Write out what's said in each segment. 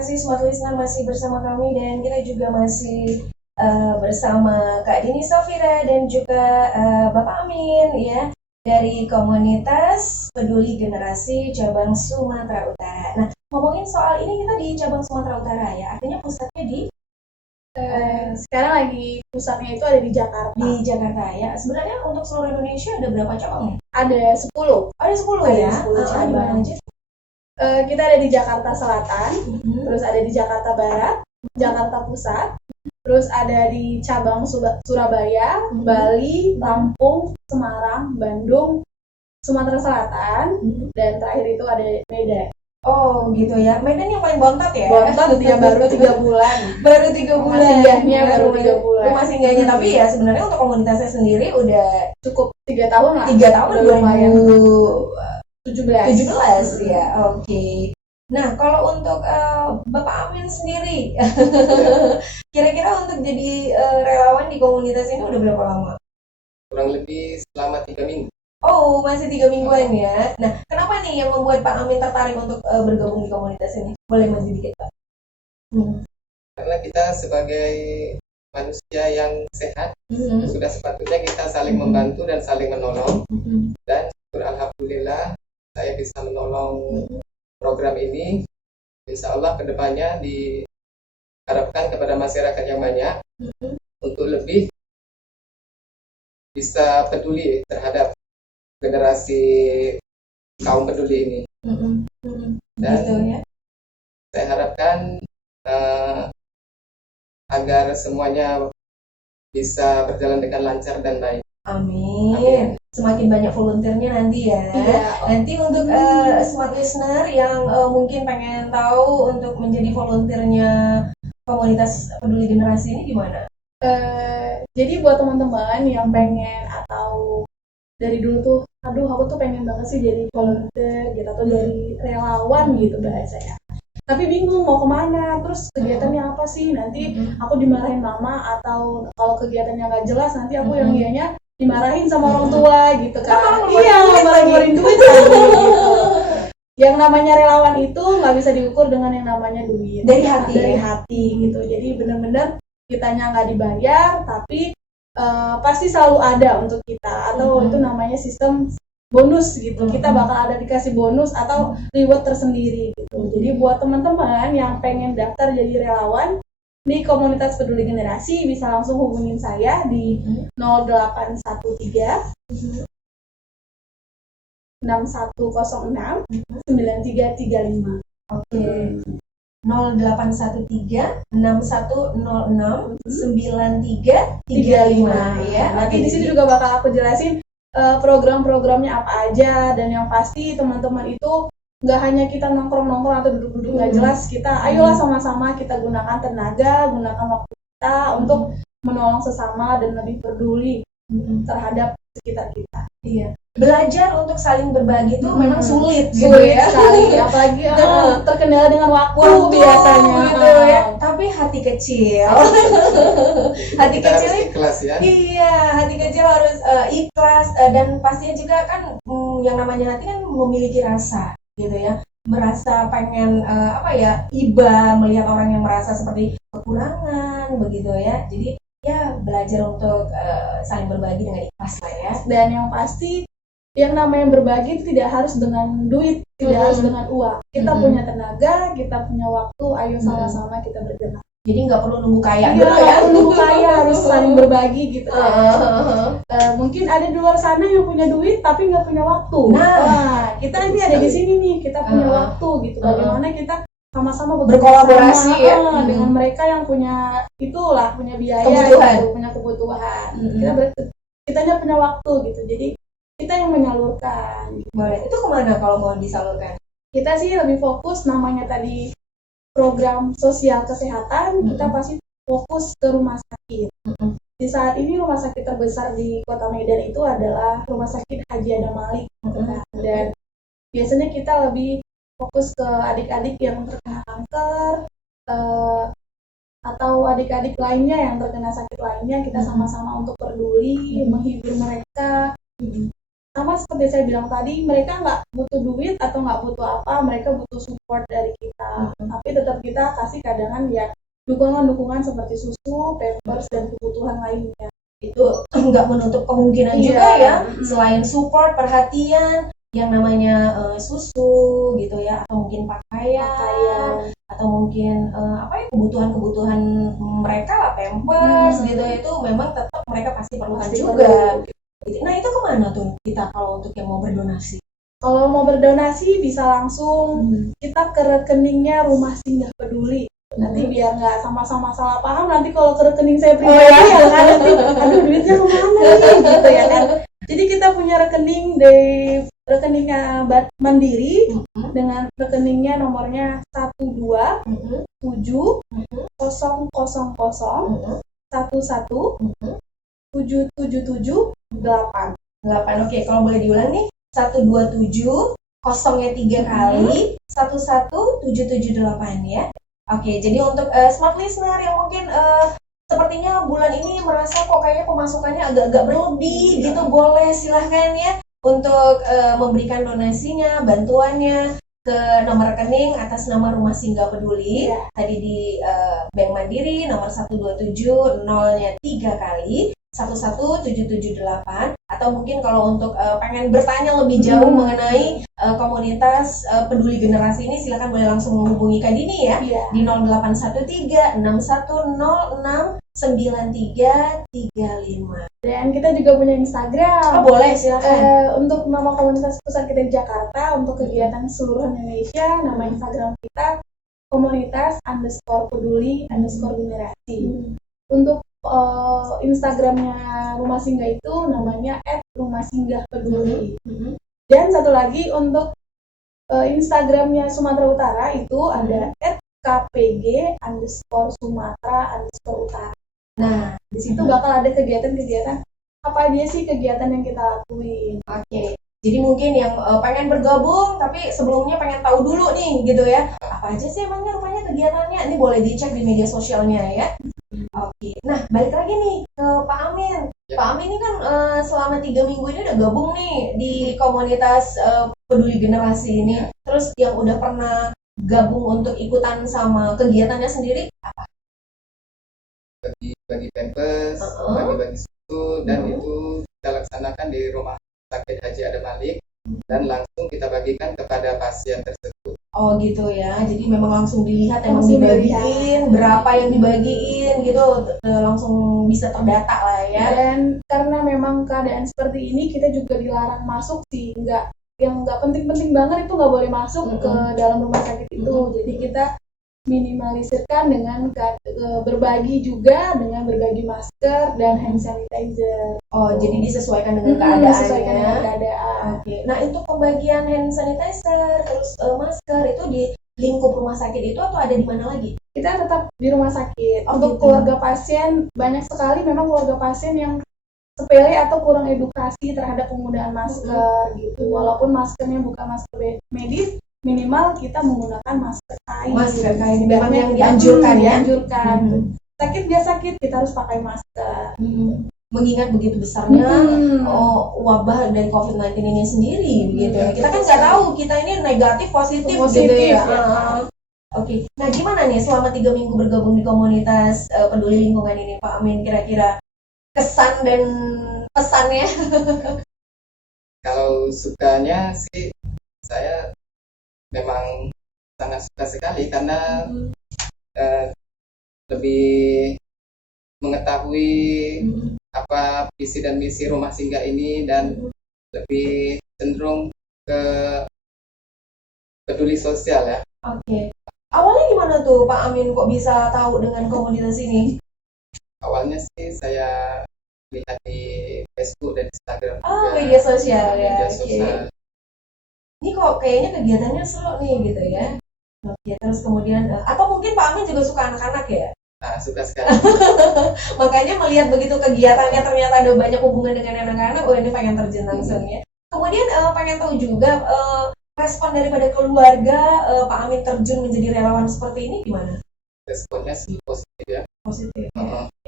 kasih Smart Listener masih bersama kami dan kita juga masih bersama Kak Dini Safira dan juga Bapak Amin ya dari komunitas peduli generasi cabang Sumatera Utara. Nah, ngomongin soal ini kita di cabang Sumatera Utara ya, artinya pusatnya di sekarang lagi pusatnya itu ada di Jakarta. Di Jakarta ya. Sebenarnya untuk seluruh Indonesia ada berapa cabang ya? Ada 10. Ada 10 ada ya. 10 cabang. Kita ada di Jakarta Selatan, terus ada di Jakarta Barat, Jakarta Pusat, terus ada di cabang Surabaya, Bali, Lampung, Semarang, Bandung, Sumatera Selatan, dan terakhir itu ada Medan. Oh gitu ya, Medan yang paling bontot ya? Bontot dia baru 3 bulan. Baru 3 bulan. Singgahnya baru 3 bulan. Rumah singgahnya, tapi ya sebenarnya untuk komunitasnya sendiri udah cukup 3 tahun lah. 3 tahun, 2017 ya, oke. Nah, kalau untuk Bapak Amin sendiri, kira-kira untuk jadi relawan di komunitas ini udah berapa lama? Kurang lebih selama 3 minggu. Oh, masih 3 mingguan ya. Nah, kenapa nih yang membuat Pak Amin tertarik untuk bergabung di komunitas ini? Boleh maju dikit, Pak? Karena kita sebagai manusia yang sehat, sudah sepatutnya kita saling membantu dan saling menolong. Dan alhamdulillah saya bisa menolong program ini. Insya Allah kedepannya diharapkan kepada masyarakat yang banyak untuk lebih bisa peduli terhadap generasi kaum peduli ini. Dan gitu, ya. Saya harapkan agar semuanya bisa berjalan dengan lancar dan baik. Amin. Semakin banyak volunteernya nanti ya. Nanti untuk Smart Listener yang mungkin pengen tahu untuk menjadi volunteernya komunitas peduli generasi ini gimana? Jadi buat teman-teman yang pengen atau dari dulu tuh, aduh aku tuh pengen banget sih jadi volunteer gitu atau dari relawan gitu bahasanya. Tapi bingung mau kemana, terus kegiatannya apa sih, nanti aku dimarahin mama atau kalau kegiatannya nggak jelas nanti aku yang dianya dimarahin sama orang tua gitu kan. Iya, malah ngeluarin duit kan gitu. Yang namanya relawan itu nggak bisa diukur dengan yang namanya duit. Dari hati. Dari hati gitu. Jadi benar-benar kitanya nggak dibayar, tapi pasti selalu ada untuk kita. Atau itu namanya sistem bonus gitu. Kita bakal ada dikasih bonus atau reward tersendiri gitu. Jadi buat teman-teman yang pengen daftar jadi relawan di komunitas peduli generasi bisa langsung hubungin saya di 0813 6106 9335. Oke. 0813 6106 9335 ya. Nanti di sini juga bakal aku jelasin program-programnya apa aja, dan yang pasti teman-teman itu nggak hanya kita nongkrong-nongkrong atau duduk-duduk nggak jelas, kita ayolah sama-sama kita gunakan tenaga, gunakan waktu kita untuk menolong sesama dan lebih peduli terhadap sekitar kita. Iya. Belajar untuk saling berbagi itu memang sulit ya. Sekali, apalagi terkendala dengan waktu biasanya gitu ya. Tapi hati kecil, hati kita kecil harus ikhlas ya. Iya, hati kecil harus ikhlas dan pastinya juga kan yang namanya hati kan memiliki rasa gitu ya, merasa pengen iba melihat orang yang merasa seperti kekurangan begitu ya. Jadi ya belajar untuk saling berbagi dengan ikhlas lah ya. Dan yang pasti yang namanya berbagi itu tidak harus dengan duit, tidak harus dengan uang. Kita punya tenaga, kita punya waktu, ayo sama-sama kita bergerak. Jadi nggak perlu nunggu kaya dulu ya. Nunggu kaya, harus saling berbagi gitu. Mungkin ada di luar sana yang punya duit tapi nggak punya waktu. Nah, kita ini ada di sini nih, kita punya waktu gitu. Bagaimana kita sama-sama berkolaborasi ya dengan mereka yang punya itulah, punya biaya, gitu, punya kebutuhan. Kitanya punya waktu gitu. Jadi kita yang menyalurkan. Boleh. Itu kemana kalau mau disalurkan? Kita sih lebih fokus, namanya tadi program sosial kesehatan, kita pasti fokus ke rumah sakit. Di saat ini rumah sakit terbesar di Kota Medan itu adalah Rumah Sakit Haji Adam Malik. Dan biasanya kita lebih fokus ke adik-adik yang terkena kanker atau adik-adik lainnya yang terkena sakit lainnya. Kita sama-sama untuk peduli, menghibur mereka. Sama seperti saya bilang tadi, mereka nggak butuh duit atau nggak butuh apa, mereka butuh support dari kita. Tapi tetap kita kasih cadangan ya dukungan-dukungan seperti susu, pampers, dan kebutuhan lainnya. Itu nggak menutup kemungkinan juga ya, selain support, perhatian, yang namanya susu gitu ya, atau mungkin pakaian, atau mungkin kebutuhan-kebutuhan mereka lah, pampers gitu, itu memang tetap mereka pasti perlukan juga. Nah itu kemana tuh kita kalau untuk yang mau berdonasi? Kalau mau berdonasi bisa langsung kita ke rekeningnya Rumah Singgah Peduli. Nanti biar nggak sama-sama salah paham, nanti kalau ke rekening saya pribadi ya kan nanti aduh duitnya kemana nih gitu ya kan. Jadi kita punya rekening dari rekeningnya Mandiri dengan rekeningnya nomornya 12770117778. Oke, kalau boleh diulang nih, 127 kosongnya 3 kali 11778 ya. Oke, jadi untuk smart listener yang mungkin sepertinya bulan ini merasa kok kayaknya pemasukannya agak-agak berlebih gitu, boleh silahkan ya untuk memberikan donasinya, bantuannya ke nomor rekening atas nama Rumah Singgah Peduli tadi di Bank Mandiri nomor 127 nolnya 3 kali 11778, atau mungkin kalau untuk pengen bertanya lebih jauh mengenai komunitas peduli generasi ini, silakan boleh langsung menghubungi Kak Dini ya di 081361069335. Dan kita juga punya Instagram. Boleh silakan. Untuk nama komunitas pusat kita di Jakarta, untuk kegiatan seluruh Indonesia, nama Instagram kita komunitas_peduli_generasi. Untuk Instagramnya Rumah Singgah itu namanya @rumahsinggahpeduli. Dan satu lagi untuk Instagramnya Sumatera Utara itu ada @kpg_Sumatera_utara. Nah, di situ bakal ada kegiatan-kegiatan apa aja sih kegiatan yang kita lakuin. Oke. Jadi mungkin yang pengen bergabung tapi sebelumnya pengen tahu dulu nih gitu ya, apa aja sih emangnya rupanya kegiatannya, ini boleh dicek di media sosialnya ya. Oke, nah balik lagi nih ke Pak Amin. Pak Amin ini kan selama 3 minggu ini udah gabung nih di komunitas peduli generasi ini. Terus yang udah pernah gabung untuk ikutan sama kegiatannya sendiri apa? Bagi pampers, bagi susu, dan itu kita laksanakan di Rumah Sakit Haji Adam Malik dan langsung kita bagikan kepada pasien tersebut. Oh gitu ya, jadi memang langsung dilihat, emang dibagiin, berapa yang dibagiin gitu, langsung bisa terdata lah ya. Dan karena memang keadaan seperti ini, kita juga dilarang masuk sih, yang nggak penting-penting banget itu nggak boleh masuk ke dalam rumah sakit itu. Jadi kita minimalisirkan dengan berbagi juga dengan berbagi masker dan hand sanitizer. Oh, jadi disesuaikan dengan keadaannya. Disesuaikan dengan keadaan. Oke. Nah, untuk pembagian hand sanitizer terus masker itu di lingkup rumah sakit itu atau ada di mana lagi? Kita tetap di rumah sakit. Untuk keluarga pasien, banyak sekali memang keluarga pasien yang sepele atau kurang edukasi terhadap penggunaan masker gitu. Walaupun maskernya bukan masker medis, minimal kita menggunakan masker kain. Masker kain memang yang dianjurkan ya. Sakit biar sakit, kita harus pakai masker. Mengingat begitu besarnya wabah dari COVID-19 ini sendiri begitu ya. Kita kan nggak tahu kita ini negatif positif gitu ya. Oke. Nah, gimana nih selama 3 minggu bergabung di komunitas peduli lingkungan ini Pak Amin, kira-kira kesan dan pesannya? Kalau sukanya sih saya memang sangat suka sekali karena lebih mengetahui apa visi dan misi rumah singgah ini dan lebih cenderung ke peduli sosial ya. Oke. Awalnya gimana tuh Pak Amin kok bisa tahu dengan komunitas ini? Awalnya sih saya lihat di Facebook dan Instagram. Media sosial ya. Media sosial. Ini kok kayaknya kegiatannya seru nih gitu ya. Oke, terus kemudian atau mungkin Pak Amin juga suka anak-anak ya? Nah, suka sekali. Makanya melihat begitu kegiatannya ternyata ada banyak hubungan dengan anak-anak, ini pengen terjun langsung ya. Kemudian pengen tahu juga respon daripada keluarga Pak Amin terjun menjadi relawan seperti ini gimana? Responnya sih positif ya. Positif.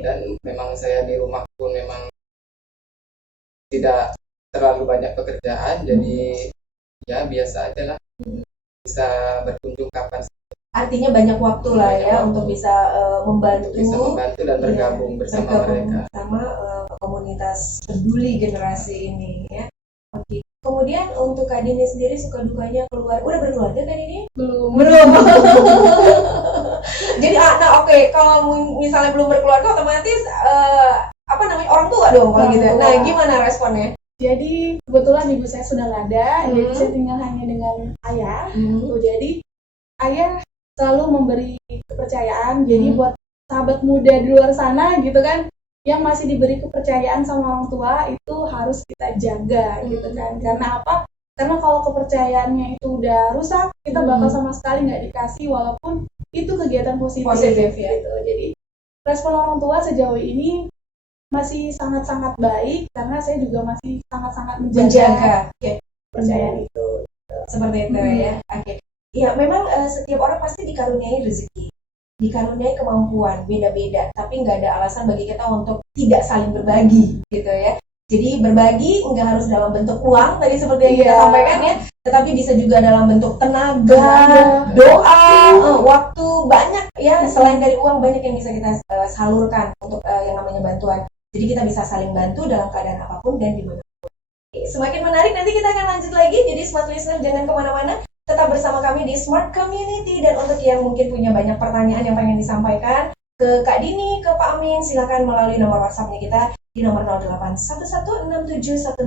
Dan memang saya di rumah pun memang tidak terlalu banyak pekerjaan, jadi ya biasa aja lah, bisa berkunjung kapan Artinya banyak waktu lah Banyak ya waktu. untuk bisa membantu dan bergabung bersama mereka. sama komunitas peduli generasi ini ya. Oke. Kemudian untuk Kak Dini sendiri suka dukanya keluar, udah berkeluarga Kak Dini? Belum. Jadi nah oke, kalau misalnya belum berkeluarga otomatis apa namanya orang tua dong kalau Orang gitu. tua. Nah gimana responnya? Jadi kebetulan ibu saya sudah nggak ada, jadi Hmm. saya tinggal hanya dengan ayah. Hmm. Tuh, jadi ayah selalu memberi kepercayaan. Jadi buat sahabat muda di luar sana gitu kan, yang masih diberi kepercayaan sama orang tua itu harus kita jaga gitu kan. Karena apa? Karena kalau kepercayaannya itu udah rusak, kita bakal sama sekali nggak dikasih walaupun itu kegiatan positif ya. gitu. Jadi respon orang tua sejauh ini masih sangat-sangat baik karena saya juga masih sangat-sangat menjaga Oke. kepercayaan itu. Seperti itu ya. Oke. Ya memang setiap orang pasti dikaruniai rezeki, dikaruniai kemampuan beda-beda, tapi nggak ada alasan bagi kita untuk tidak saling berbagi gitu ya. Jadi berbagi nggak harus dalam bentuk uang tadi seperti yang kita sampaikan ya, tetapi bisa juga dalam bentuk tenaga, doa, waktu, banyak ya. Selain dari uang banyak yang bisa kita salurkan untuk yang namanya bantuan. Jadi kita bisa saling bantu dalam keadaan apapun dan dimanapun. Semakin menarik, nanti kita akan lanjut lagi. Jadi Smart Listener jangan kemana-mana, tetap bersama kami di Smart Community. Dan untuk yang mungkin punya banyak pertanyaan yang pengen disampaikan ke Kak Dini, ke Pak Amin, silakan melalui nomor WhatsApp-nya kita di nomor 0811671018.